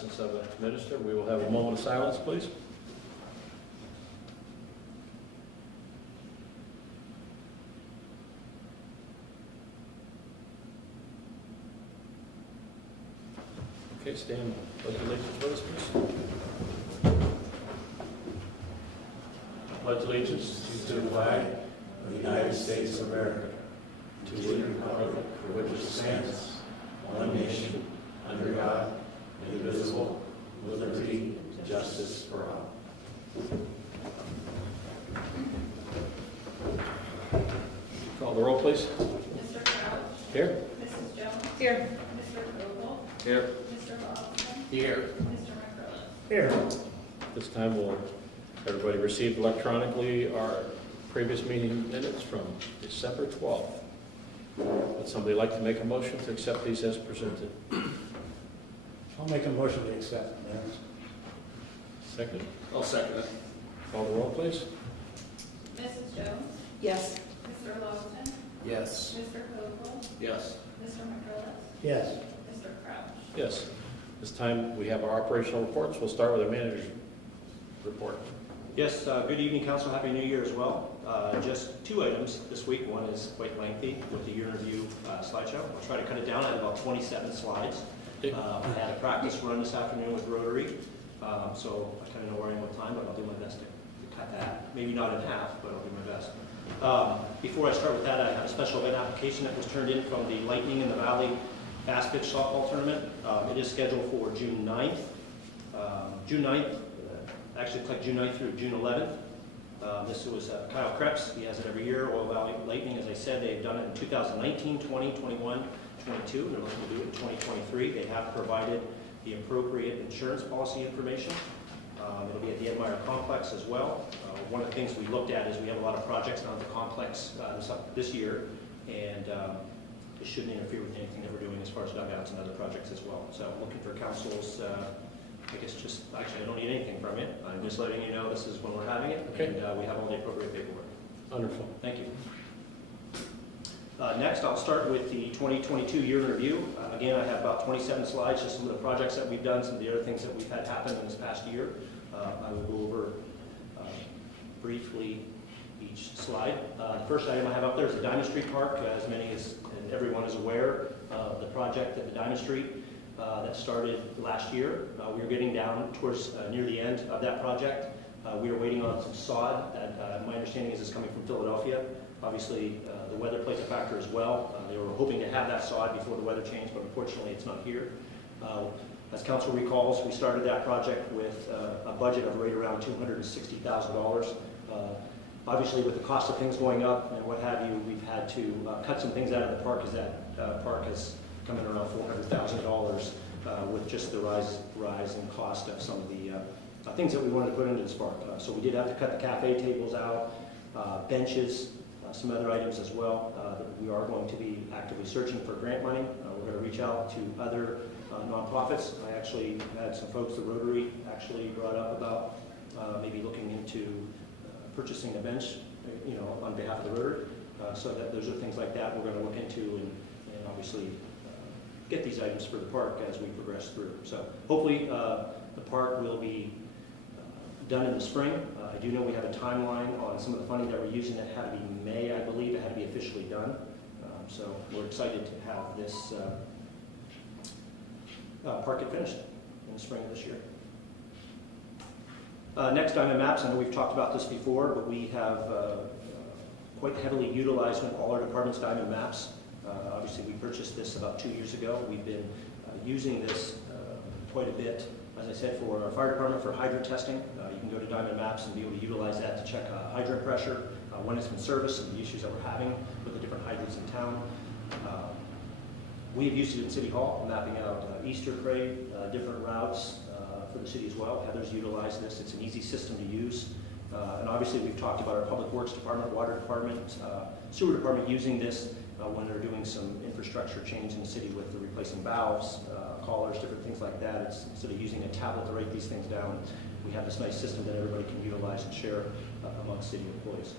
absence of a minister, we will have a moment of silence, please. Okay, stand. Pledge allegiance with us, please. Pledge allegiance To the flag of the United States of America, to the republic for which it stands, one nation, under God, indivisible, with liberty and justice for all. Call the roll, please. Mr. Crouch. Here. Mrs. Jones. Here. Mr. Vogel. Here. Mr. Lawson. Here. Mr. McCrillis. Here. This time will everybody receive electronically our previous meeting minutes from December 12th. Would somebody like to make a motion to accept these as presented? I'll make a motion to accept the minutes. Second? I'll second it. Call the roll, please. Mrs. Jones. Yes. Mr. Lawson. Yes. Mr. Vogel. Yes. Mr. McCrillis. Yes. Mr. Crouch. Yes. This time we have our operational reports. We'll start with our manager's report. Yes, good evening, Council. Happy New Year as well. Just two items this week. One is quite lengthy with the year in review slideshow. I'll try to cut it down at about 27 slides. I had a practice run this afternoon with Rotary, so I kind of know where I am with time, but I'll do my best to cut that. Maybe not in half, but I'll do my best. Before I start with that, I have a special event application that was turned in from the Lightning in the Valley Fast Pitch Softball Tournament. It is scheduled for June 9th. Actually, it's like June 9th through June 11th. This was Kyle Krebs. He has it every year. Oil Valley Lightning, as I said, they've done it in 2019, 20, 21, 22. They're looking to do it in 2023. They have provided the appropriate insurance policy information. It'll be at the Edmire Complex as well. One of the things we looked at is we have a lot of projects down at the complex this year, and it shouldn't interfere with anything that we're doing as far as dugouts and other projects as well. So I'm looking for council's, I guess actually I don't need anything from you. I'm just letting you know this is when we're having it, Okay. and we have all the appropriate paperwork. Wonderful. Thank you. Next, I'll start with the 2022 year in review. Again, I have about 27 slides, just some of the projects that we've done, some of the other things that we've had happen in this past year. I will go over briefly each slide. The first item I have up there is the Diamond Street Park. As many as and everyone is aware of the project at the Diamond Street that started last year. We are getting down towards near the end of that project. We are waiting on some sod that my understanding is coming from Philadelphia. Obviously, the weather plays a factor as well. They were hoping to have that sod before the weather changed, but unfortunately it's not here. As council recalls, we started that project with a budget of right around $260,000. Obviously, with the cost of things going up and what have you, we've had to cut some things out of the park, as that park has come in around $400,000 with just the rise in cost of some of the things that we wanted to put into this park. So we did have to cut the cafe tables out, benches, some other items as well. We are going to be actively searching for grant money. We're going to reach out to other nonprofits. I actually had some folks, the Rotary actually brought up about maybe looking into purchasing a bench, on behalf of the Rotary. So that those are things like that we're going to look into and obviously get these items for the park as we progress through. So hopefully the park will be done in the spring. I do know we have a timeline on some of the funding that we're using that had to be May, I believe. It had to be officially done. So we're excited to have this park get finished in the spring of this year. Next, Diamond Maps. I know we've talked about this before, but we have quite heavily utilized in all our departments Diamond Maps. Obviously, we purchased this about 2 years ago. We've been using this quite a bit, as I said, for our fire department for hydrant testing. You can go to Diamond Maps and be able to utilize that to check hydrant pressure, when it's been serviced, and the issues that we're having with the different hydrants in town. We've used it in City Hall, mapping out Easter parade, different routes for the city as well. Heather's utilized this. It's an easy system to use. And obviously, we've talked about our Public Works Department, Water Department, Sewer Department using this when they're doing some infrastructure change in the city with the replacing valves, collars, different things like that. It's, instead of using a tablet to write these things down, we have this nice system that everybody can utilize and share amongst city employees.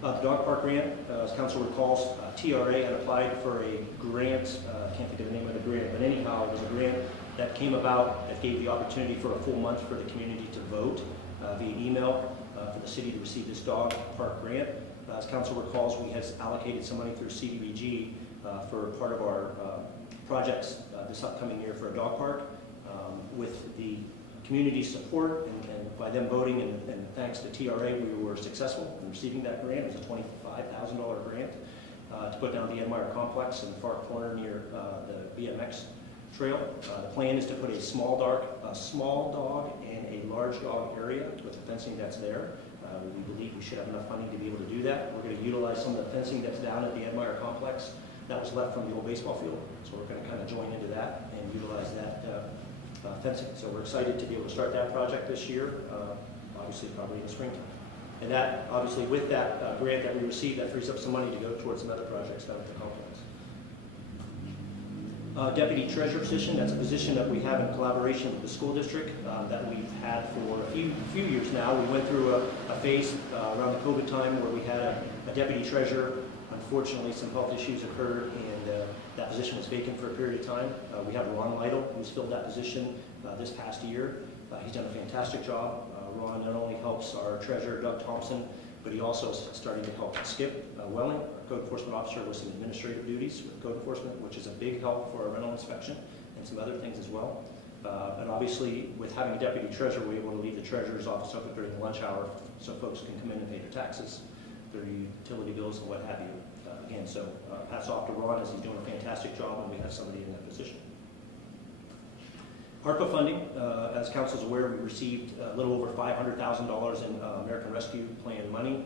The dog park grant, as council recalls, TRA had applied for a grant. I can't think of the name of the grant, but anyhow, it was a grant That came about, that gave the opportunity for a full month for the community to vote via email for the city to receive this dog park grant. As council recalls, we have allocated some money through CDBG for part of our projects this upcoming year for a dog park. With the community support and by them voting and thanks to TRA, we were successful in receiving that grant. It was a $25,000 grant to put down the Edmire complex in the far corner near the BMX trail. The plan is to put a small dog and a large dog area with the fencing that's there. We believe we should have enough funding to be able to do that. We're going to utilize some of the fencing that's down at the Edmire complex that was left from the old baseball field. So we're going to kind of join into that and utilize that fencing. So we're excited to be able to start that project this year, obviously probably in the springtime. And that, obviously with that grant that we received, that frees up some money to go towards some other projects down at the complex. Deputy treasurer position, that's a position that we have in collaboration with the school district that we've had for a few years now. We went through a phase around the COVID time where we had a deputy treasurer. Unfortunately, some health issues occurred and that position was vacant for a period of time. We have Ron Lytle, who's filled that position this past year. He's done a fantastic job. Ron not only helps our treasurer, Doug Thompson, but he also is starting to help Skip Welling, our code enforcement officer, with some administrative duties with code enforcement, which is a big help for our rental inspection and some other things as well. And obviously, with having a deputy treasurer, we're able to leave the treasurer's office open during the lunch hour so folks can come in and pay their taxes, their utility bills, and what have you. Again, so hats off to Ron as he's doing a fantastic job and we have somebody in that position. ARPA funding, as council is aware, we received a little over $500,000 in American Rescue Plan money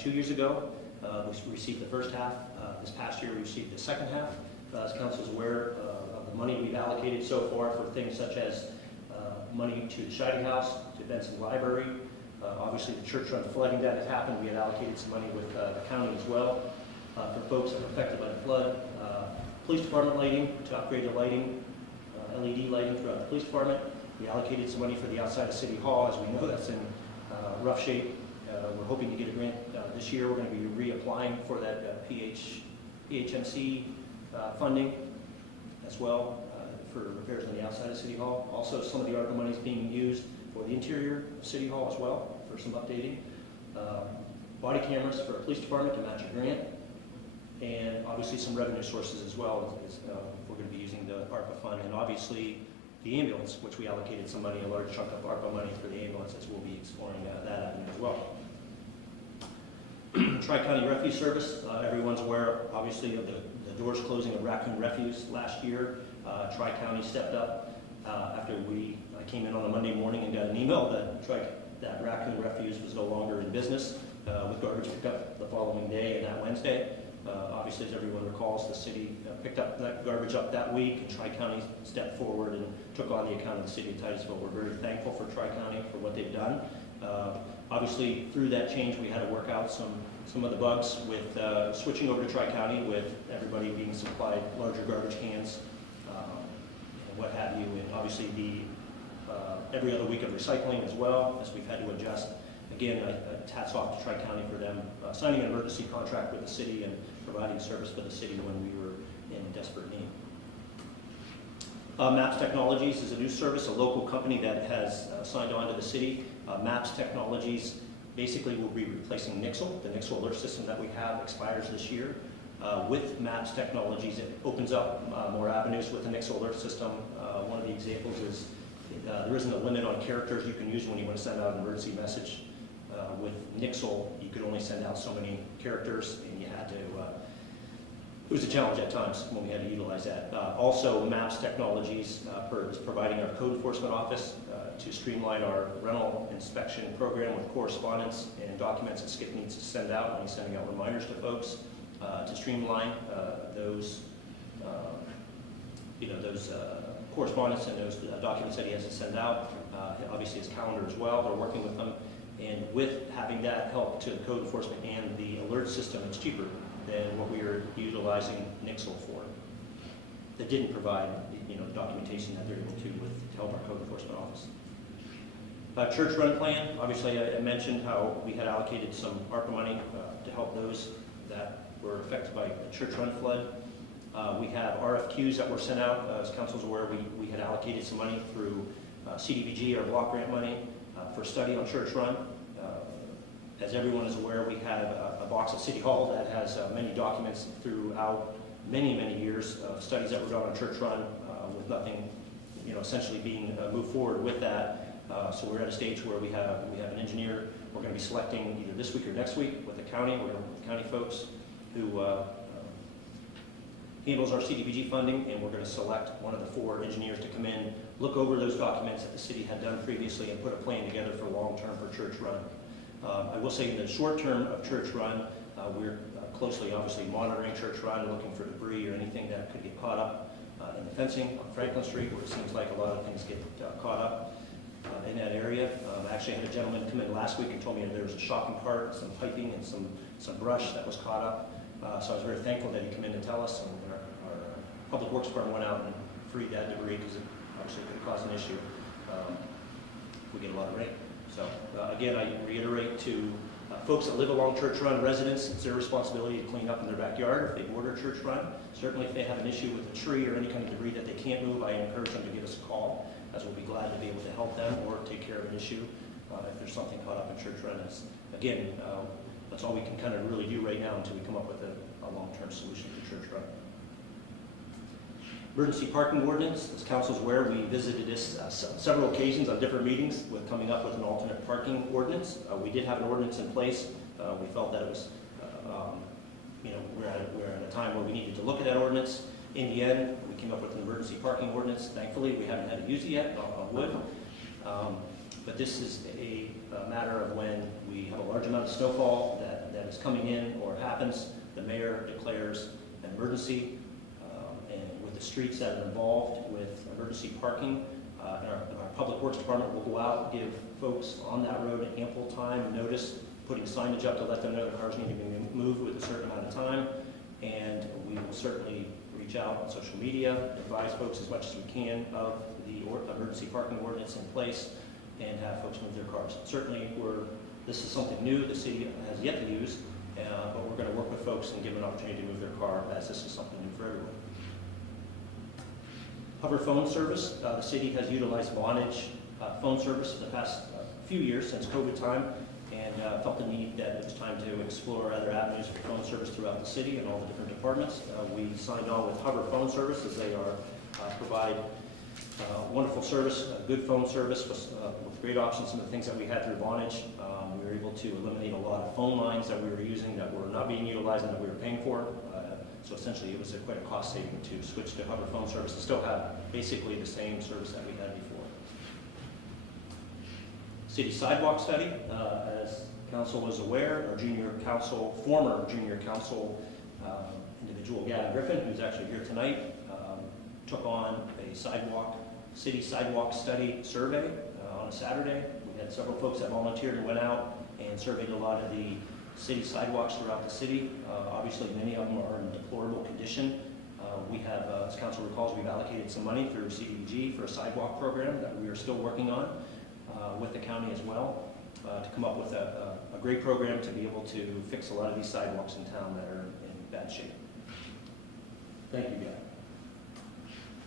2 years ago. We received the first half. This past year we received the second half. As council is aware of the money we've allocated so far for things such as money to the Shining House, to Benson Library. Obviously the church run flooding that has happened. We had allocated some money with the county as well for folks that were affected by the flood. Police department lighting, to upgrade the lighting, LED lighting throughout the police department. We allocated some money for the outside of City Hall, as we know that's in rough shape. We're hoping to get a grant this year. We're going to be reapplying for that PHMC funding as well for repairs on the outside of City Hall. Also, some of the ARPA money is being used for the interior of City Hall as well for some updating. Body cameras for the police department to match a grant. And obviously some revenue sources as well. We're going to be using the ARPA fund, and obviously the ambulance, which we allocated some money, a large chunk of ARPA money for the ambulance, as we'll be exploring that avenue as well. Tri-County Refuse Service, everyone's aware, obviously, of the doors closing of Raccoon Refuse last year. Tri-County stepped up after I came in on a Monday morning and got an email that Raccoon Refuse was no longer in business with garbage pickup the following day and that Wednesday. Obviously, as everyone recalls, the city picked up that garbage up that week, and Tri-County stepped forward and took on the account of the city of Titusville. We're very thankful for Tri-County for what they've done. Obviously, through that change, we had to work out some of the bugs with switching over to Tri-County, with everybody being supplied larger garbage cans and what have you, and obviously the every other week of recycling as well, as we've had to adjust. Again, hats off to Tri-County for them signing an emergency contract with the city and providing service for the city when we were in desperate need. MAPS Technologies is a new service, a local company that has signed on to the city. MAPS Technologies basically will be replacing Nixle. The Nixle alert system that we have expires this year. With MAPS Technologies, it opens up more avenues with the Nixle alert system. One of the examples is there isn't a limit on characters you can use when you want to send out an emergency message. With Nixle, you could only send out so many characters, and you had to, it was a challenge at times when we had to utilize that. Also, MAPS Technologies is providing our code enforcement office to streamline our rental inspection program with correspondence and documents that Skip needs to send out when he's sending out reminders to folks to streamline those correspondence and those documents that he has to send out. Obviously, his calendar as well. They're working with them. And with having that help to code enforcement and the alert system, it's cheaper than what we are utilizing Nixle for. That didn't provide documentation that they're able to help our code enforcement office. Church run plan, obviously I mentioned how we had allocated some ARPA money to help those that were affected by the church run flood. We have RFQs that were sent out. As council's aware, we had allocated some money through CDBG, our block grant money, for study on Church Run. As everyone is aware, we have a box at City Hall that has many documents throughout many years of studies that were done on Church Run, with nothing, essentially being moved forward with that. So we're at a stage where we have an engineer we're going to be selecting either this week or next week with the county. We're going to work with the county folks who handles our CDBG funding, and we're going to select one of the 4 engineers to come in, look over those documents that the city had done previously, and put a plan together for long-term for Church Run. I will say in the short term of Church Run, we're closely, obviously, monitoring Church Run, looking for debris or anything that could get caught up in the fencing on Franklin Street, where it seems like a lot of things get caught up in that area. I actually had a gentleman come in last week and told me that there was a shopping cart, some piping, and some brush that was caught up. So I was very thankful that he came in to tell us, and our Public Works Department went out and freed that debris because it obviously could cause an issue if we get a lot of rain. So again, I reiterate to folks that live along Church Run, residents, it's their responsibility to clean up in their backyard if they border Church Run. Certainly if they have an issue with a tree or any kind of debris that they can't move, I encourage them to give us a call, as we'll be glad to be able to help them or take care of an issue if there's something caught up in Church Run. Again, that's all we can kind of really do right now until we come up with a long-term solution to Church Run. Emergency parking ordinance, as council's aware, we visited this several occasions on different meetings with coming up with an alternate parking ordinance. We did have an ordinance in place. We felt that it was, we're at a time where we needed to look at that ordinance. In the end, we came up with an emergency parking ordinance. Thankfully, we haven't had to use it yet, on wood. But this is a matter of when we have a large amount of snowfall that is coming in or happens, the mayor declares an emergency. And with the streets that are involved with emergency parking, our Public Works Department will go out, give folks on that road ample time and notice, putting signage up to let them know the cars need to be moved with a certain amount of time. And we will certainly reach out on social media, advise folks as much as we can of the emergency parking ordinance in place, and have folks move their cars. Certainly, this is something new the city has yet to use, but we're going to work with folks and give them an opportunity to move their car, as this is something new for everyone. Hover phone service. The city has utilized Vonage phone service for the past few years since COVID time, and felt the need that it was time to explore other avenues for phone service throughout the city and all the different departments. We signed on with Hover Phone Service, as they provide wonderful service, good phone service with great options. Some of the things that we had through Vonage, we were able to eliminate a lot of phone lines that we were using that were not being utilized and that we were paying for. So essentially, it was quite a cost saving to switch to Hover Phone Service and still have basically the same service that we had before. City sidewalk study, as council was aware, our former junior council individual, Gavin Griffin, who's actually here tonight, took on a city sidewalk study survey on a Saturday. We had several folks that volunteered and went out and surveyed a lot of the city sidewalks throughout the city. Obviously, many of them are in deplorable condition. We have, as council recalls, we've allocated some money through CDBG for a sidewalk program that we are still working on with the county as well, to come up with a great program to be able to fix a lot of these sidewalks in town that are in bad shape. Thank you,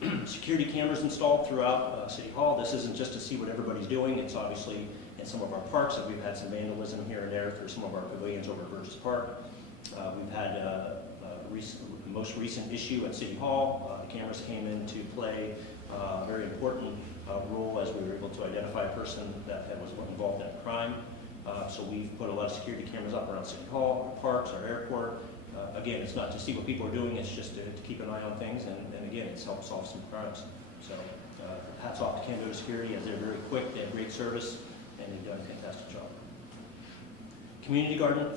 Gavin. Security cameras installed throughout City Hall. This isn't just to see what everybody's doing. It's obviously in some of our parks that we've had some vandalism here and there through some of our pavilions over at Burgess Park. We've had the most recent issue at City Hall. The cameras came into play, a very important role as we were able to identify a person that was involved in a crime. So we've put a lot of security cameras up around City Hall, our parks, our airport. Again, it's not to see what people are doing, it's just to keep an eye on things, and again, it's helped solve some crimes. So hats off to Canada Security, as they're very quick, they have great service, and they've done a fantastic job. Community garden,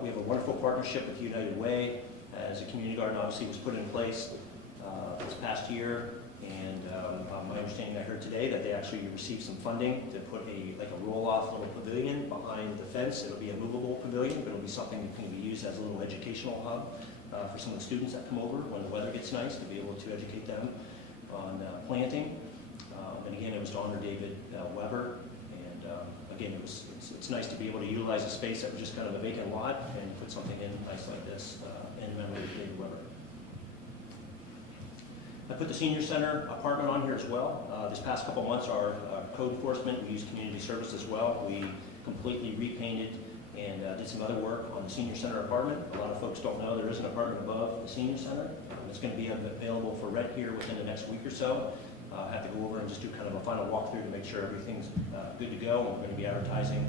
we have a wonderful partnership with United Way, as a community garden obviously was put in place this past year, and my understanding, I heard today that they actually received some funding to put a roll-off little pavilion behind the fence. It'll be a movable pavilion, but it'll be something that can be used as a little educational hub for some of the students that come over when the weather gets nice, to be able to educate them on planting. And again, it was to honor David Weber. And again, it's nice to be able to utilize a space that was just kind of a vacant lot and put something in place like this in memory of David Weber. I put the senior center apartment on here as well. This past couple months, our code enforcement, we used community service as well. We completely repainted and did some other work on the senior center apartment. A lot of folks don't know there is an apartment above the senior center. It's going to be available for rent here within the next week or so. I have to go over and just do kind of a final walkthrough to make sure everything's good to go. We're going to be advertising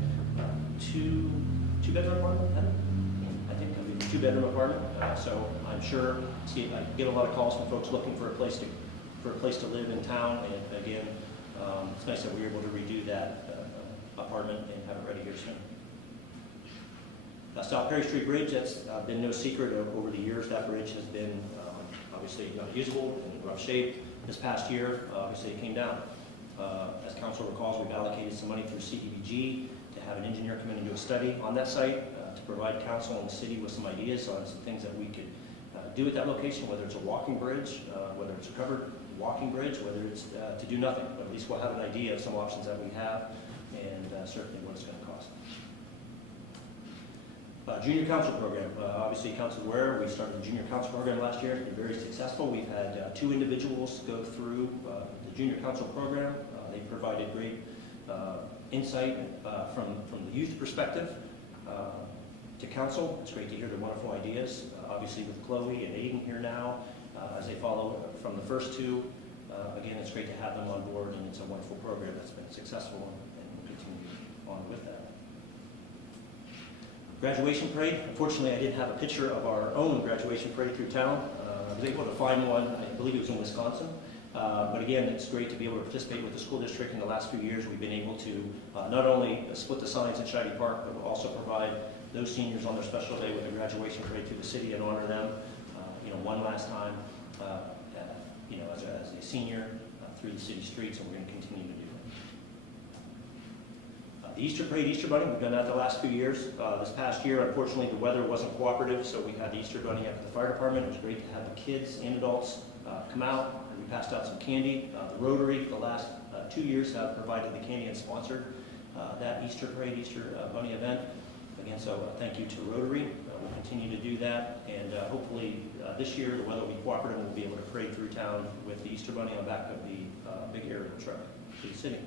two-bedroom apartment, Heather? I think it'll be a two-bedroom apartment. So I'm sure I get a lot of calls from folks looking for a place to live in town. And again, it's nice that we were able to redo that apartment and have it ready here soon. South Perry Street Bridge, that's been no secret over the years. That bridge has been obviously not usable, in rough shape. This past year, obviously it came down. As council recalls, we've allocated some money through CDBG to have an engineer come in and do a study on that site to provide council and the city with some ideas on some things that we could do at that location, whether it's a walking bridge, whether it's a covered walking bridge, whether it's to do nothing. But at least we'll have an idea of some options that we have and certainly what it's going to cost. Junior council program. Obviously, council is aware, we started the junior council program last year. It's been very successful. We've had 2 individuals go through the junior council program. They provided great insight from the youth perspective to council. It's great to hear their wonderful ideas. Obviously, with Chloe and Aiden here now, as they follow from the first 2, again, it's great to have them on board, and it's a wonderful program that's been successful, and we'll continue on with that. Graduation parade. Unfortunately, I didn't have a picture of our own graduation parade through town. I was able to find one. I believe it was in Wisconsin. But again, it's great to be able to participate with the school district. In the last few years, we've been able to not only split the signs at Shady Park, but we'll also provide those seniors on their special day with a graduation parade through the city and honor them, one last time, as a senior through the city streets, and we're going to continue to do that. The Easter parade, Easter bunny, we've done that the last few years. This past year, unfortunately, the weather wasn't cooperative, so we had the Easter bunny up at the fire department. It was great to have the kids and adults come out. We passed out some candy. The Rotary, the last 2 years, have provided the candy and sponsored that Easter parade, Easter bunny event. Again, so thank you to Rotary. We'll continue to do that, and hopefully this year the weather will be cooperative and we'll be able to parade through town with the Easter bunny on the back of the big aerial truck to the city.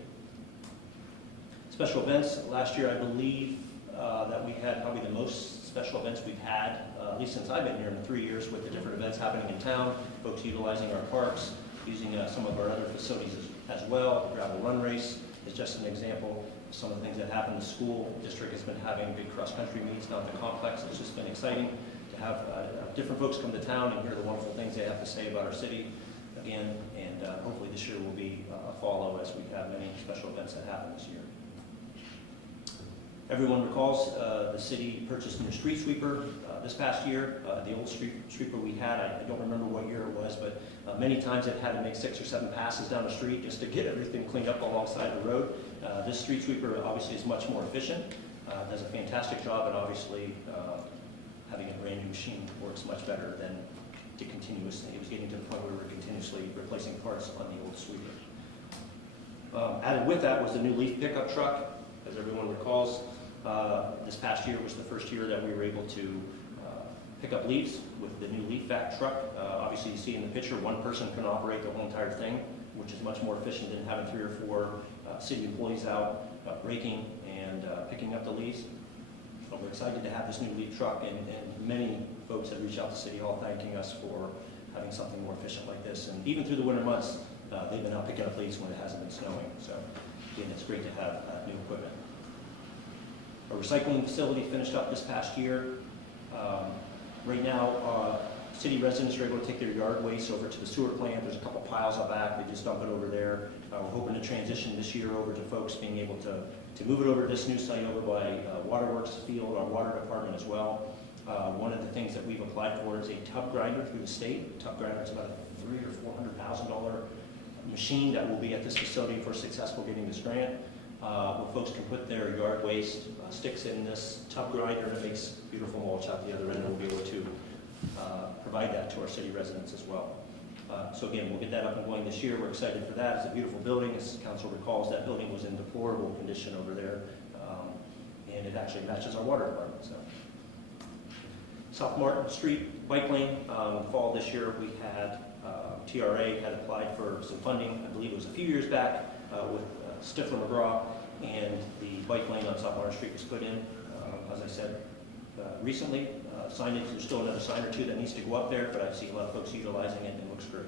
Special events. Last year, I believe that we had probably the most special events we've had, at least since I've been here in the 3 years, with the different events happening in town, folks utilizing our parks, using some of our other facilities as well. The gravel run race is just an example of some of the things that happen. The school district has been having big cross-country meets down at the complex. It's just been exciting to have different folks come to town and hear the wonderful things they have to say about our city again, and hopefully this year will be a follow as we have many special events that happen this year. Everyone recalls the city purchased a new street sweeper this past year. The old street sweeper we had, I don't remember what year it was, but many times it had to make 6 or 7 passes down the street just to get everything cleaned up alongside the road. This street sweeper obviously is much more efficient, does a fantastic job, and obviously having a brand new machine works much better than to continuously. It was getting to the point where we were continuously replacing parts on the old sweeper. Added with that was the new leaf pickup truck, as everyone recalls. This past year was the first year that we were able to pick up leaves with the new leaf vac truck. Obviously, you see in the picture, one person can operate the whole entire thing, which is much more efficient than having 3 or 4 city employees out raking and picking up the leaves. So we're excited to have this new leaf truck, and many folks have reached out to City Hall thanking us for having something more efficient like this. And even through the winter months, they've been out picking up leaves when it hasn't been snowing. So again, it's great to have new equipment. Our recycling facility finished up this past year. Right now, city residents are able to take their yard waste over to the sewer plant. There's a couple piles out back. They just dump it over there. We're hoping to transition this year over to folks being able to move it over to this new site over by Waterworks Field, our water department as well. One of the things that we've applied for is a tub grinder through the state. A tub grinder is about a $300,000 or $400,000 machine that will be at this facility if we're successful getting this grant. Where folks can put their yard waste sticks in this tub grinder, and it makes beautiful mulch out the other end, and we'll be able to provide that to our city residents as well. So again, we'll get that up and going this year. We're excited for that. It's a beautiful building. As council recalls, that building was in deplorable condition over there, and it actually matches our water department. So, South Martin Street bike lane. In the fall this year, we had TRA had applied for some funding, I believe it was a few years back, with Stifler McGraw, and the bike lane on South Water Street was put in, as I said, recently. Signage, there's still another sign or two that needs to go up there, but I see a lot of folks utilizing it, and it looks great.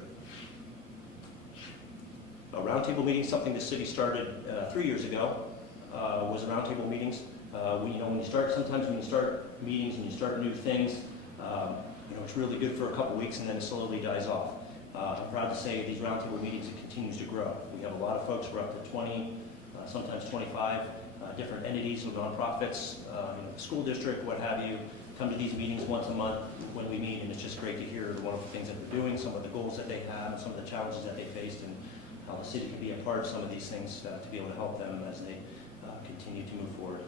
A roundtable meeting, something the city started 3 years ago, was a roundtable meetings. When you start, sometimes when you start meetings and you start new things, it's really good for a couple weeks and then it slowly dies off. I'm proud to say these roundtable meetings, it continues to grow. We have a lot of folks, we're up to 20, sometimes 25 different entities and nonprofits, the school district, what have you, come to these meetings once a month when we meet, and it's just great to hear the wonderful things that they're doing, some of the goals that they have, and some of the challenges that they faced, and how the city can be a part of some of these things to be able to help them as they continue to move forward.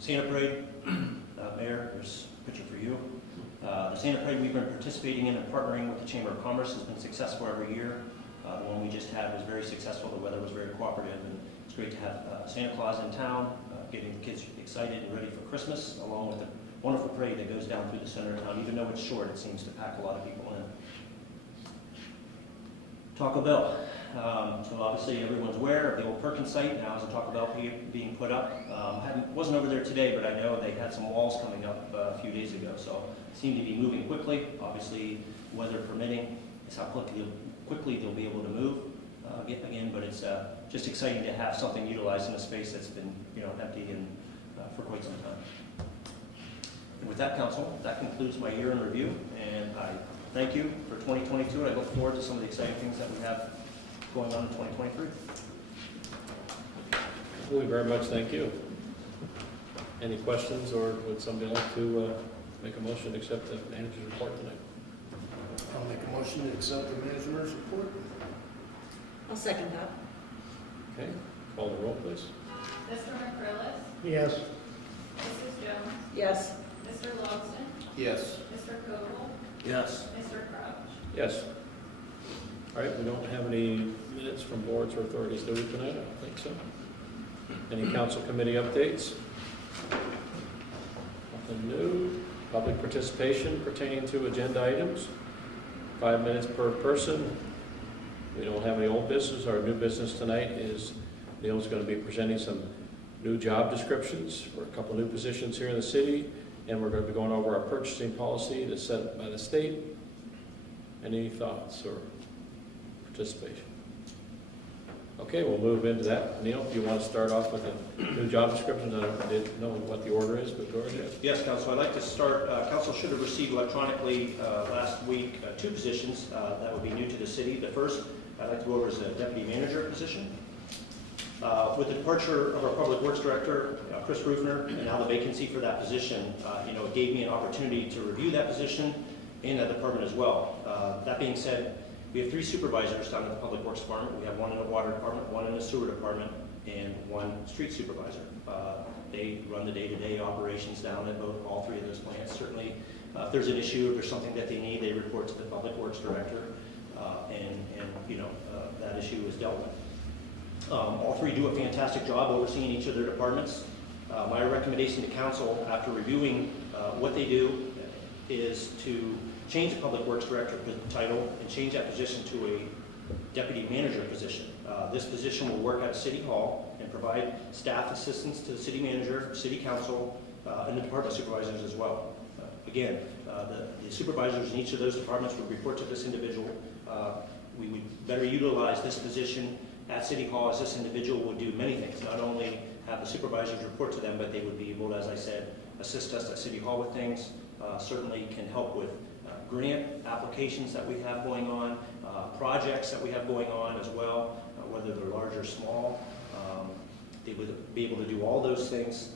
Santa Parade, Mayor, there's a picture for you. The Santa Parade we've been participating in and partnering with the Chamber of Commerce has been successful every year. The one we just had was very successful. The weather was very cooperative, and it's great to have Santa Claus in town, getting the kids excited and ready for Christmas, along with the wonderful parade that goes down through the center of town. Even though it's short, it seems to pack a lot of people in. Taco Bell. So obviously everyone's aware of the old Perkins site. Now is a Taco Bell being put up. Wasn't over there today, but I know they had some walls coming up a few days ago, so it seemed to be moving quickly. Obviously, weather permitting, is how quickly they'll be able to move again. But it's just exciting to have something utilized in a space that's been empty and for quite some time. And with that, Council, that concludes my year in review, and I thank you for 2022, and I look forward to some of the exciting things that we have going on in 2023. We very much thank you. Any questions, or would somebody like to make a motion to accept the manager's report tonight? I'll make a motion to accept the manager's report. I'll second that. Okay, call the roll, please. Mr. McCrillis? Yes. Mrs. Jones? Yes. Mr. Logston? Yes. Mr. Koval? Yes. Mr. Crouch? Yes. All right, we don't have any minutes from boards or authorities, do we, tonight? I don't think so. Any council committee updates? Nothing new. Public participation pertaining to agenda items. 5 minutes per person. We don't have any old business. Our new business tonight is Neil's going to be presenting some new job descriptions for a couple new positions here in the city, and we're going to be going over our purchasing policy that's set by the state. Any thoughts or participation? Okay, we'll move into that. Neil, if you want to start off with the new job descriptions, I didn't know what the order is, but go ahead. Yes, Council, I'd like to start. Council should have received electronically last week 2 positions that would be new to the city. The first I'd like to go over is a deputy manager position. With the departure of our public works director, Chris Rufner, and now the vacancy for that position, it gave me an opportunity to review that position in that department as well. That being said, we have 3 supervisors down at the Public Works Department. We have 1 in the Water Department, 1 in the Sewer Department, and 1 street supervisor. They run the day-to-day operations down at all 3 of those plants. Certainly, if there's an issue, if there's something that they need, they report to the Public Works Director, and that issue is dealt with. All 3 do a fantastic job overseeing each of their departments. My recommendation to Council, after reviewing what they do, is to change the Public Works Director title and change that position to a deputy manager position. This position will work at City Hall and provide staff assistance to the city manager, city council, and the department supervisors as well. Again, the supervisors in each of those departments would report to this individual. We would better utilize this position at City Hall, as this individual would do many things. Not only have the supervisors report to them, but they would be able to, as I said, assist us at City Hall with things. Certainly can help with grant applications that we have going on, projects that we have going on as well, whether they're large or small. They would be able to do all those things.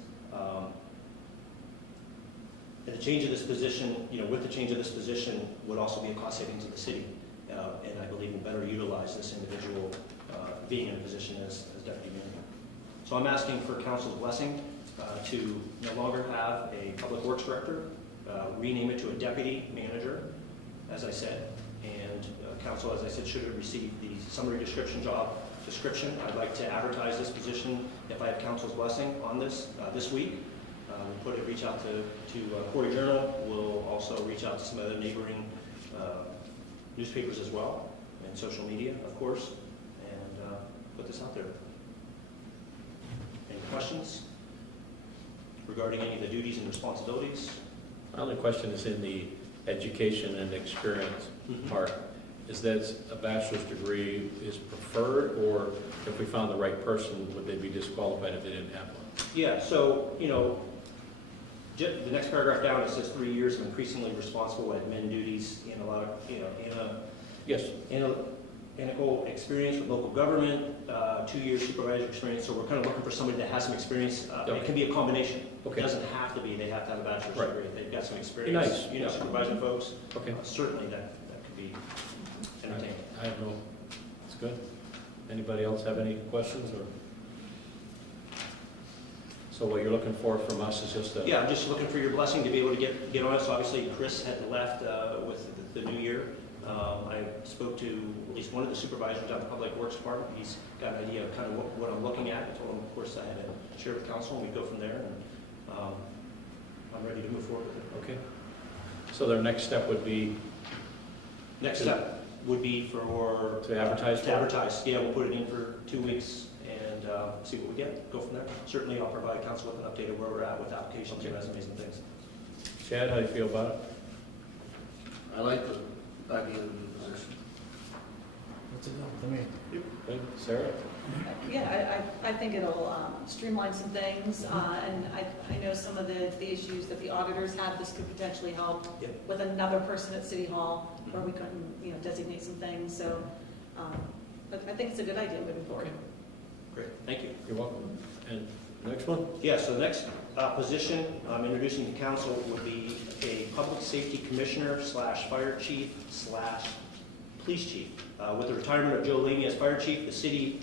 And the change of this position, with the change of this position, would also be a cost saving to the city. And I believe we'll better utilize this individual being in a position as deputy manager. So I'm asking for council's blessing to no longer have a public works director, rename it to a deputy manager, as I said. And council, as I said, should have received the summary job description. I'd like to advertise this position, if I have council's blessing on this week. We'll reach out to Corey Journal. We'll also reach out to some other neighboring newspapers as well, and social media, of course, and put this out there. Any questions regarding any of the duties and responsibilities? My only question is in the education and experience Mhm. part. Is that a bachelor's degree is preferred, or if we found the right person, would they be disqualified if they didn't have one? Yeah, so, the next paragraph down, it says 3 years of increasingly responsible admin duties in a lot of, Yes. analytical experience with local government, 2 years supervisor experience, so we're kind of looking for somebody that has some experiance. It can be a combination. Okay. It doesn't have to be, they have to have a bachelor's Right. degree. If they've got some experience, Nice. supervising folks, Okay. certainly that could be entertaining. I have no, it's good. Anybody else have any questions, or? So what you're looking for from us is just a? Yeah, I'm just looking for your blessing to be able to get on it. So obviously, Chris had left with the new year. I spoke to at least one of the supervisors down at the Public Works Department. He's got an idea of kind of what I'm looking at. I told him, of course, I had to share with council, and we'd go from there. And I'm ready to move forward with it. Okay. So their next step would be Next step would be for... To advertise for To it? advertise, yeah. We'll put it in for 2 weeks and see what we get. Go from there. Certainly, I'll provide council with an update of where we're at with applications and resumes and things. Chad, how do you feel about it? I like the idea of the position. What's it to me? Good. Sarah? Yeah, I think it'll streamline some things, and I know some of the issues that the auditors have. This could potentially help Yep. with another person at City Hall where we couldn't, designate some things, so, but I think it's a good idea moving forward. Okay. Great. Thank you. You're welcome. And next one? Yeah, so the next position I'm introducing to council would be a public safety commissioner / fire chief / police chief. With the retirement of Joe Laney as fire chief, the city,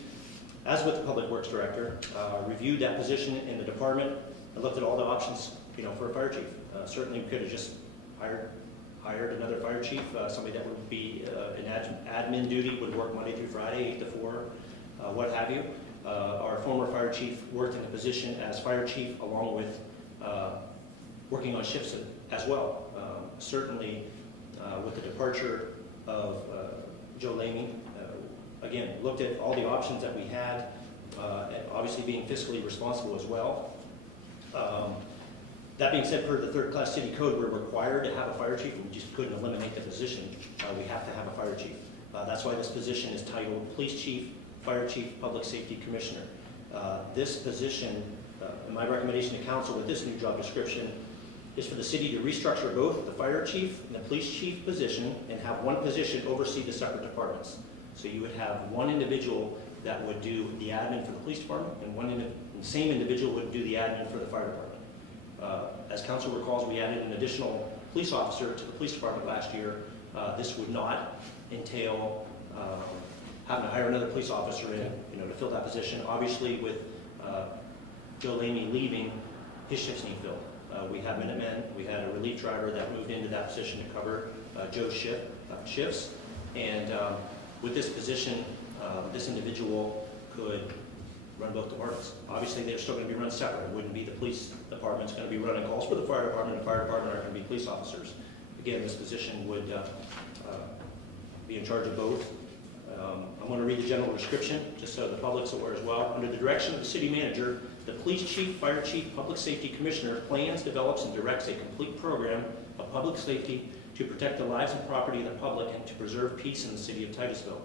as with the public works director, reviewed that position in the department and looked at all the options, for a fire chief. Certainly, we could have just hired another fire chief, somebody that would be in admin duty, would work Monday through Friday, 8 to 4, what have you. Our former fire chief worked in a position as fire chief along with working on shifts as well. Certainly, with the departure of Joe Laney, again, looked at all the options that we had, and obviously being fiscally responsible as well. That being said, per the third-class city code, we're required to have a fire chief. We just couldn't eliminate the position. We have to have a fire chief. That's why this position is titled Police Chief, Fire Chief, Public Safety Commissioner. This position, and my recommendation to council with this new job description, is for the city to restructure both the fire chief and the police chief position and have one position oversee the separate departments. So you would have one individual that would do the admin for the police department, and the same individual would do the admin for the fire department. As council recalls, we added an additional police officer to the police department last year. This would not entail having to hire another police officer in, to fill that position. Obviously, with Joe Laney leaving, his shifts need filled. We have Minutemen. We had a relief driver that moved into that position to cover Joe's shifts. And with this position, this individual could run both departments. Obviously, they're still going to be run separate. It wouldn't be the police department's going to be running calls for the fire department, and the fire department are going to be police officers. Again, this position would be in charge of both. I'm going to read the general description, just so the public's aware as well. Under the direction of the city manager, the police chief, fire chief, public safety commissioner plans, develops, and directs a complete program of public safety to protect the lives and property of the public and to preserve peace in the city of Titusville.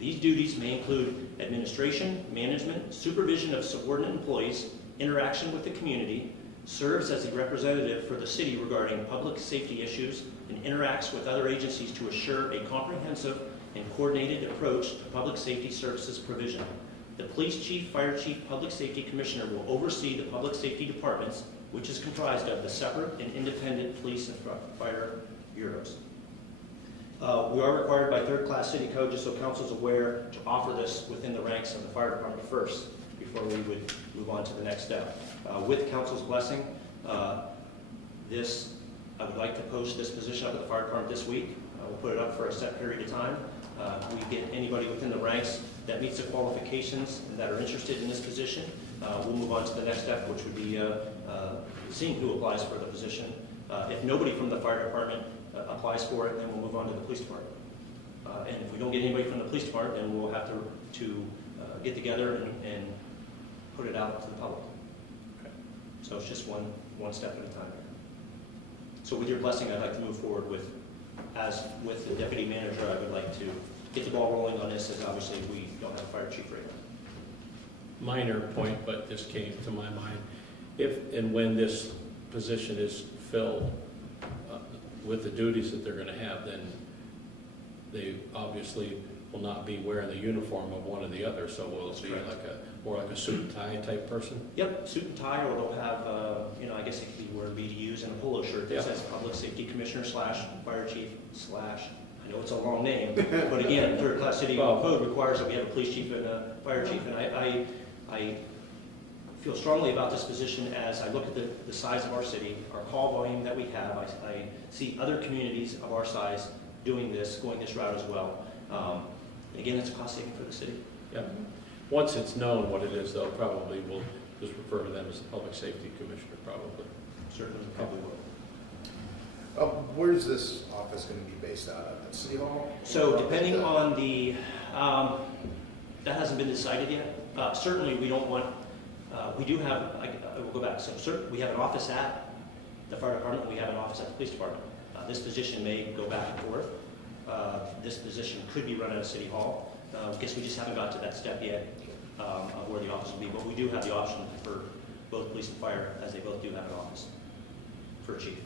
These duties may include administration, management, supervision of subordinate employees, interaction with the community, serves as a representative for the city regarding public safety issues, and interacts with other agencies to assure a comprehensive and coordinated approach to public safety services provision. The police chief, fire chief, public safety commissioner will oversee the public safety departments, which is comprised of the separate and independent police and fire bureaus. We are required by third-class city code, just so council's aware, to offer this within the ranks of the fire department first, before we would move on to the next step. With council's blessing, I would like to post this position up at the fire department this week. We'll put it up for a set period of time. We get anybody within the ranks that meets the qualifications and that are interested in this position. We'll move on to the next step, which would be seeing who applies for the position. If nobody from the fire department applies for it, then we'll move on to the police department. And if we don't get anybody from the police department, then we'll have to get together and put it out to the public. Okay. So it's just one step at a time. So with your blessing, I'd like to move forward with the deputy manager. I would like to get the ball rolling on this, as obviously we don't have a fire chief right now. Minor point, but this came to my mind. If and when this position is filled with the duties that they're going to have, then they obviously will not be wearing the uniform of one or the other, so will it be Correct. more like a suit and tie type person? Yep, suit and tie, or they'll have, I guess it could be wear BDUs and a polo shirt that Yeah. says Public Safety Commissioner / Fire Chief / I know it's a long name, but again, third class city code requires that we have a police chief and a fire chief, and I feel strongly about this position as I look at the size of our city, our call volume that we have. I see other communities of our size doing this, going this route as well. Again, it's a cost saving for the city. Yeah. Once it's known what it is, they'll probably will just refer to them as the Public Safety Commissioner, probably. Certainly, probably will. Where's this office going to be based out of? At City Hall? So depending on the, that hasn't been decided yet. Certainly, we don't want, we do have, I will go back. So we have an office at the fire department, we have an office at the police department. This position may go back and forth. This position could be run out of City Hall. I guess we just haven't got to that step yet of where the office will be, but we do have the option for both police and fire, as they both do have an office for chief.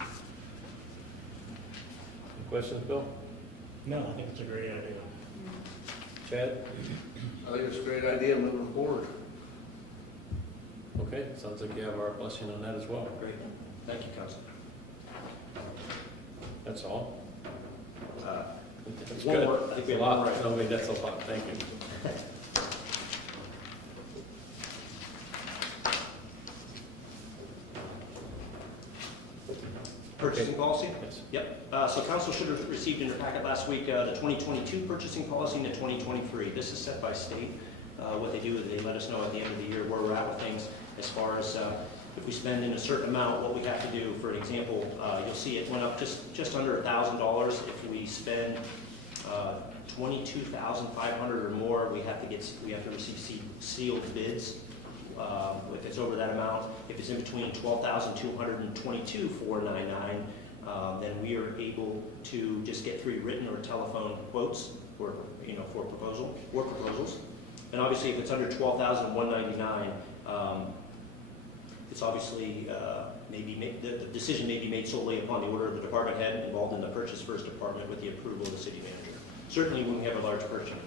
Any questions, Bill? No, I think it's a great idea. Chad? I think it's a great idea moving forward. Okay, sounds like you have our blessing on that as well. Great. Thank you, Council. That's all? That's one good. more. I think That's we a have one lot. more. No, wait, that's a lot. Thank you. Purchasing policy? Yes. Yep. So council should have received in your packet last week the 2022 purchasing policy and the 2023. This is set by state. What they do is they let us know at the end of the year where we're at with things as far as if we spend in a certain amount, what we have to do. For an example, you'll see it went up just under $1,000. If we spend $22,500 or more, we have to receive sealed bids. If it's over that amount, if it's in between $12,200 and $22,499, then we are able to just get 3 written or telephone quotes for proposals. And obviously, if it's under $12,199, it's obviously the decision may be made solely upon the order of the department head involved in the purchase first department with the approval of the city manager. Certainly, when we have a large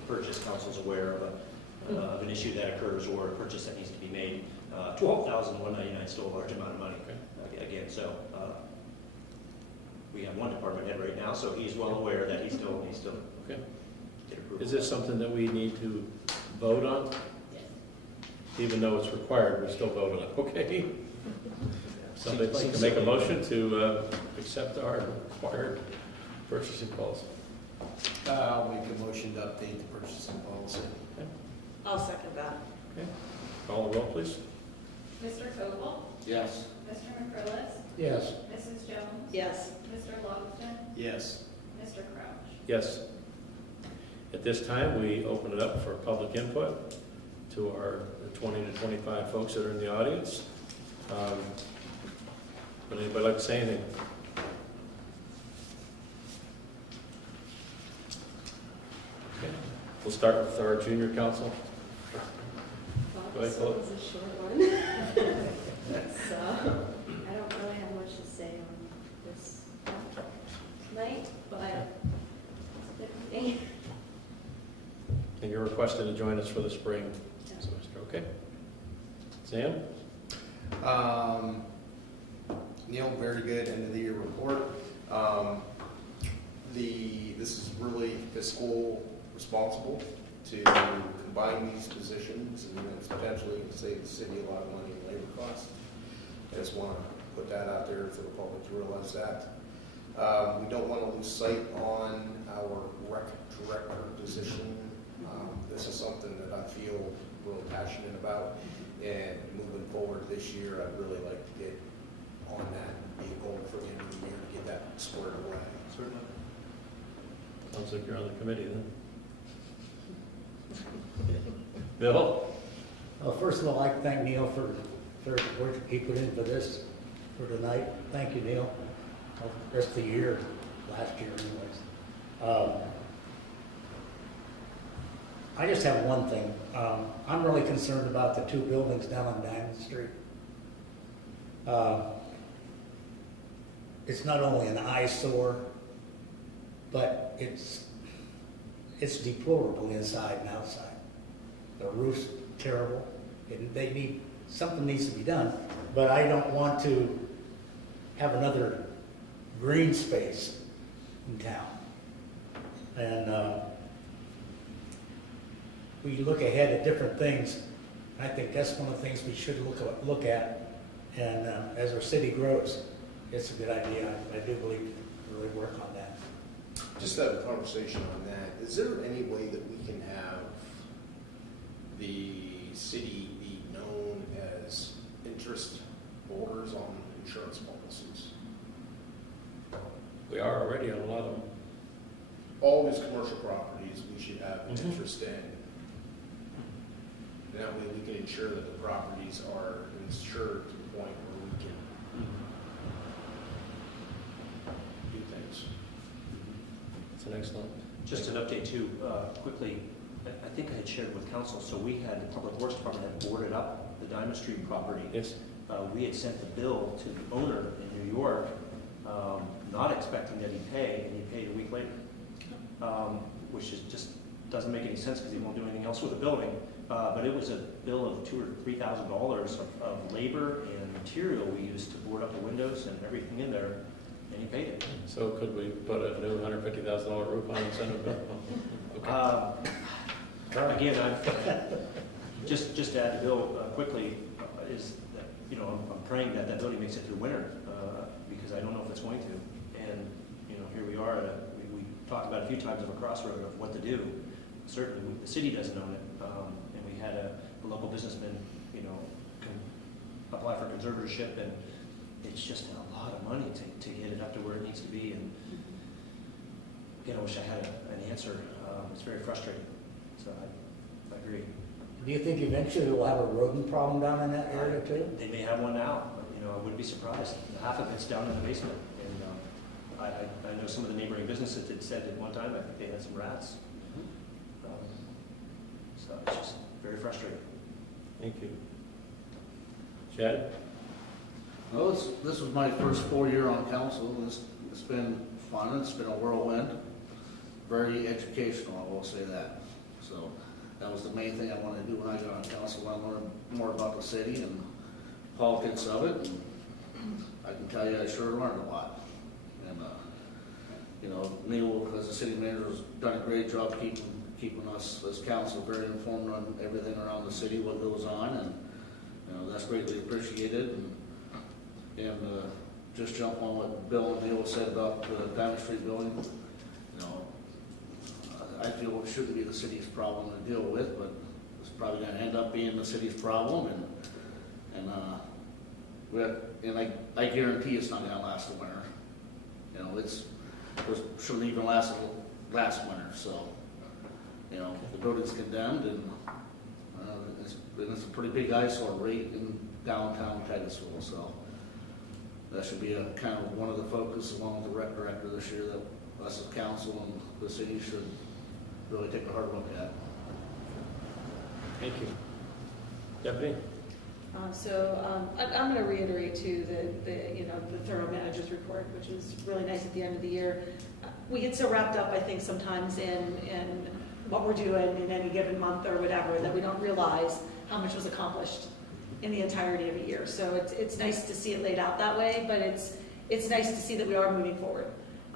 purchase, council's aware of an issue that occurs or a purchase that needs to be made. $12,199 is still a large amount of money. Again, so we have one department head right now, so he's well aware that he still needs to Okay. get approval. Is this something that we need to vote on? Yes. Even though it's required, we still vote on it. Okay. Somebody like to make a motion to accept our required purchasing policy. I'll make a motion to update the purchasing policy. I'll second that. Okay. Call the roll, please. Mr. Koval, Yes. Mr. McCrillis, Yes. Mrs. Jones, Yes. Mr. Logston, Yes. Mr. Crouch. Yes. At this time, we open it up for public input to our 20 to 25 folks that are in the audience. Would anybody like to say anything? Okay. We'll start with our junior council. Go ahead, This Chloe. one's a short one. So, I don't really have much to say on this tonight, but it's a good thing. And you're requested to join us for the spring semester, okay? Sam? Neil, very good end of the year report. This is really fiscal responsible to combine these positions and it's potentially save the city a lot of money in labor costs. I just want to put that out there for the public to realize that. We don't want to lose sight on our rec director position. This is something that I feel really passionate about, and moving forward this year, I'd really like to get on that and be a goal for the end of the year to get that squared away. Certainly. Sounds like you're on the committee then. Bill? Well, first of all, I'd like to thank Neil for the work he put in for this, for tonight. Thank you, Neil. Well, the rest of the year, last year anyways. I just have one thing. I'm really concerned about the two buildings down on Diamond Street. It's not only an eyesore, but it's deplorable inside and outside. The roof's terrible, and something needs to be done, but I don't want to have another green space in town. And we look ahead at different things. I think that's one of the things we should look at, and as our city grows, it's a good idea. I do believe really work on that. Just have a conversation on that. Is there any way that we can have the city be known as interest holders on insurance policies? We are already on a lot of them. All of his commercial properties, we should have an Mhm. interest in. That way we can ensure that the properties are insured to the point where we can do things. That's an excellent. Just an update too, quickly, I think I had shared with council, so we had, the Public Works Department had boarded up the Diamond Street property. Yes. We had sent the bill to the owner in New York, not expecting that he'd pay, and he paid a week later. Which is just, doesn't make any sense because he won't do anything else with the building. But it was a bill of $2,000 or $3,000 of labor and material we used to board up the windows and everything in there, and he paid it. So could we put a new $150,000 roof on and send it back? Okay. Again, just to add to Bill quickly, is that, I'm praying that building makes it through winter, because I don't know if it's going to. And, here we are, we talked about a few times of a crossroad of what to do. Certainly, the city doesn't own it, and we had a local businessman, apply for conservatorship, and it's just a lot of money to get it up to where it needs to be. And again, I wish I had an answer. It's very frustrating. So I agree. Do you think eventually we'll have a rodent problem down in that area too? They may have one now. I wouldn't be surprised. Half of it's down in the basement, and I know some of the neighboring businesses had said at one time I think they had some rats. So it's just very frustrating. Thank you. Chad? Well, this was my first full year on council. It's been fun. It's been a whirlwind. Very educational, I will say that. So that was the main thing I wanted to do when I got on council. I learned more about the city and politics of it. And I can tell you I sure learned a lot. And, Neil, as the city manager, has done a great job keeping us as council very informed on everything around the city, what goes on. And, that's greatly appreciated. And just jump on what Bill and Neil said about the Diamond Street building. I feel it shouldn't be the city's problem to deal with, but it's probably going to end up being the city's problem. And I guarantee it's not going to last the winter. It shouldn't even last last winter. So, the building's condemned, and it's a pretty big eyesore right in downtown Titusville. So that should be a kind of one of the focus along with the rec director this year that us as council and the city should really take a hard look at. Thank you. Deputy? I'm going to reiterate too the thorough manager's report, which is really nice at the end of the year. We get so wrapped up, I think, sometimes in what we're doing in any given month or whatever that we don't realize how much was accomplished in the entirety of a year. So it's nice to see it laid out that way, but it's nice to see that we are moving forward,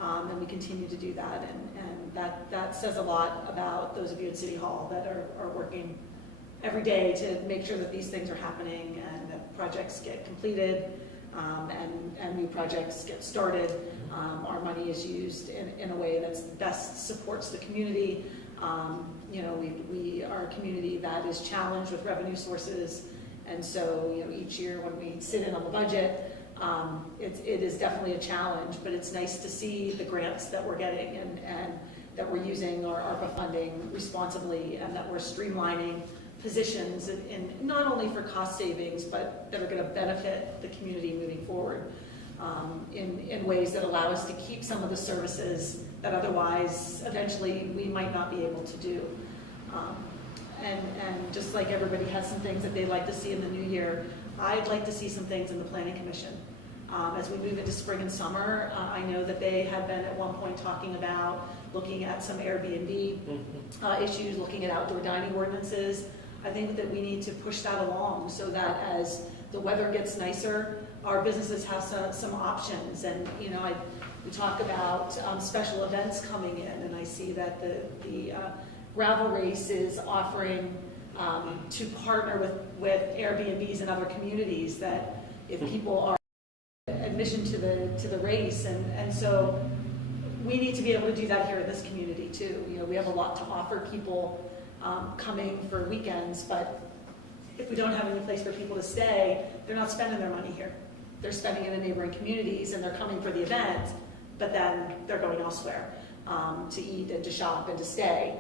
and we continue to do that, and that says a lot about those of you at City Hall that are working every day to make sure that these things are happening and that projects get completed, and new projects get started. Our money is used in a way that best supports the community. We are a community that is challenged with revenue sources, and so each year when we sit in on the budget, it is definitely a challenge, but it's nice to see the grants that we're getting and that we're using our ARPA funding responsibly and that we're streamlining positions in not only for cost savings, but that are going to benefit the community moving forward in ways that allow us to keep some of the services that otherwise eventually we might not be able to do. And just like everybody has some things that they'd like to see in the new year, I'd like to see some things in the Planning Commission. As we move into spring and summer, I know that they had been at one point talking about looking at some Airbnb issues, looking at outdoor dining ordinances. I think that we need to push that along so that as the weather gets nicer, our businesses have some options. And we talk about special events coming in, and I see that the gravel race is offering to partner with Airbnbs and other communities, that if people are admission to the race, and so we need to be able to do that here in this community too. We have a lot to offer people coming for weekends, but if we don't have any place for people to stay, they're not spending their money here. They're spending it in neighboring communities, and they're coming for the event, but then they're going elsewhere to eat and to shop and to stay.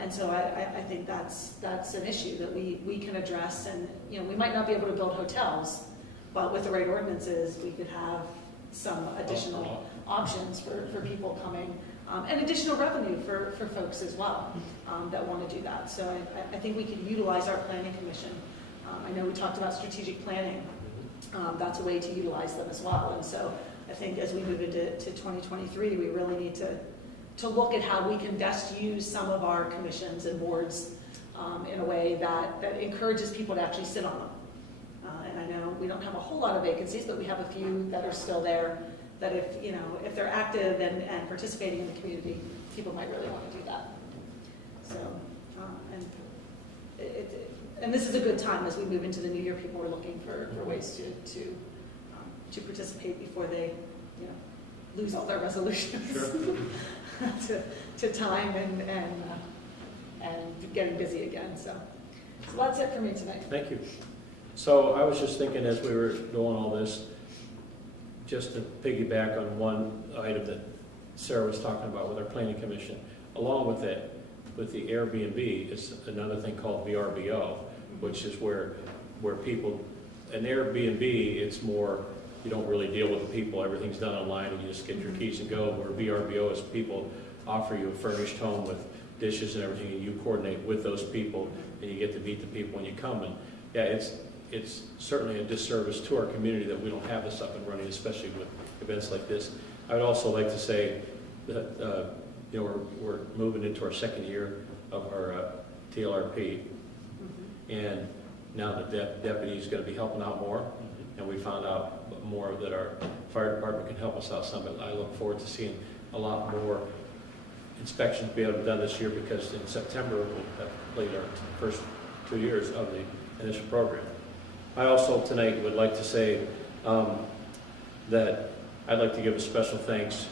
And so I think that's an issue that we can address. And we might not be able to build hotels, but with the right ordinances, we could have some additional options for people coming, and additional revenue for folks as well that want to do that. So I think we can utilize our planning commission. I know we talked about strategic planning. That's a way to utilize them as well. And so I think as we move into 2023, we really need to look at how we can best use some of our commissions and boards in a way that encourages people to actually sit on them. And I know we don't have a whole lot of vacancies, but we have a few that are still there, that if they're active and participating in the community, people might really want to do that. So, and this is a good time as we move into the new year. People are looking for ways to participate before they lose all their resolutions. Sure. to time and getting busy again. So that's it for me tonight. Thank you. So I was just thinking as we were doing all this, just to piggyback on one item that Sarah was talking about with our planning commission, along with that, with the Airbnb, is another thing called VRBO, which is where people, an Airbnb, it's more, you don't really deal with the people, everything's done online and you just get your keys and go, where VRBO is people offer you a furnished home with dishes and everything, and you coordinate with those people and you get to meet the people when you come. And yeah, it's certainly a disservice to our community that we don't have this up and running, especially with events like this. I would also like to say that we're moving into our second year of our TLRP, and now the deputy is going to be helping out more, and we found out more that our fire department can help us out some. But I look forward to seeing a lot more inspections be able to be done this year, because in September we'll have completed our first 2 years of the initial program. I also tonight would like to say that I'd like to give a special thanks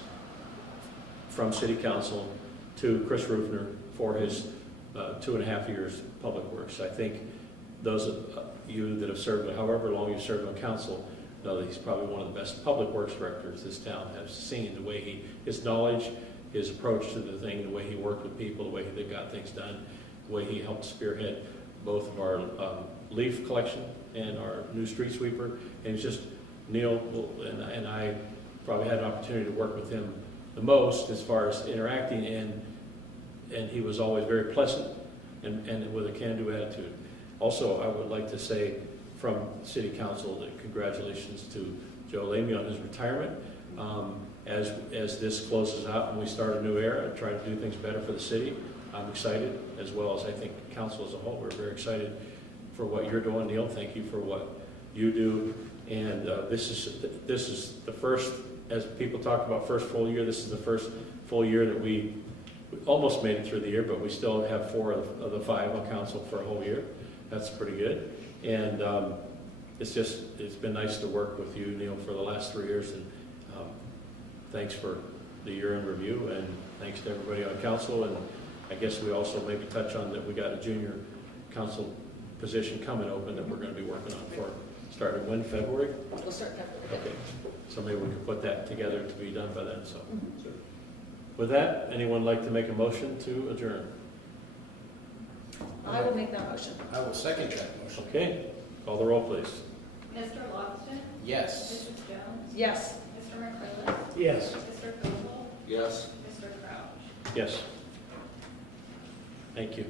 from City Council to Chris Rufner for his 2.5 years Public Works. I think those of you that have served, however long you've served on council, know that he's probably one of the best Public Works directors this town has seen. The way his knowledge, his approach to the thing, the way he worked with people, the way they got things done, the way he helped spearhead both of our leaf collection and our new street sweeper. And it's just, Neil and I probably had an opportunity to work with him the most as far as interacting, and he was always very pleasant and with a can-do attitude. Also, I would like to say from City Council that congratulations to Joe Lamy on his retirement. As this closes out and we start a new era and try to do things better for the city, I'm excited, as well as I think council as a whole. We're very excited for what you're doing, Neil. Thank you for what you do. And this is the first, as people talk about first full year, this is the first full year that we almost made it through the year, but we still have 4 of the 5 on council for a whole year. That's pretty good. And it's been nice to work with you, Neil, for the last 3 years. And thanks for the year in review, and thanks to everybody on council. And I guess we also maybe touch on that we got a junior council position coming open that we're going to be working on for starting when, February? We'll start February. Okay, so maybe we can put that together to be done by then. So With that, anyone like to make a motion to adjourn? I will make that motion. I will second that motion. Okay, call the roll, please. Mr. Logston? Yes. Mrs. Jones? Yes. Mr. McCrillis? Yes. Mr. Koval? Yes. Mr. Crouch? Yes. Thank you.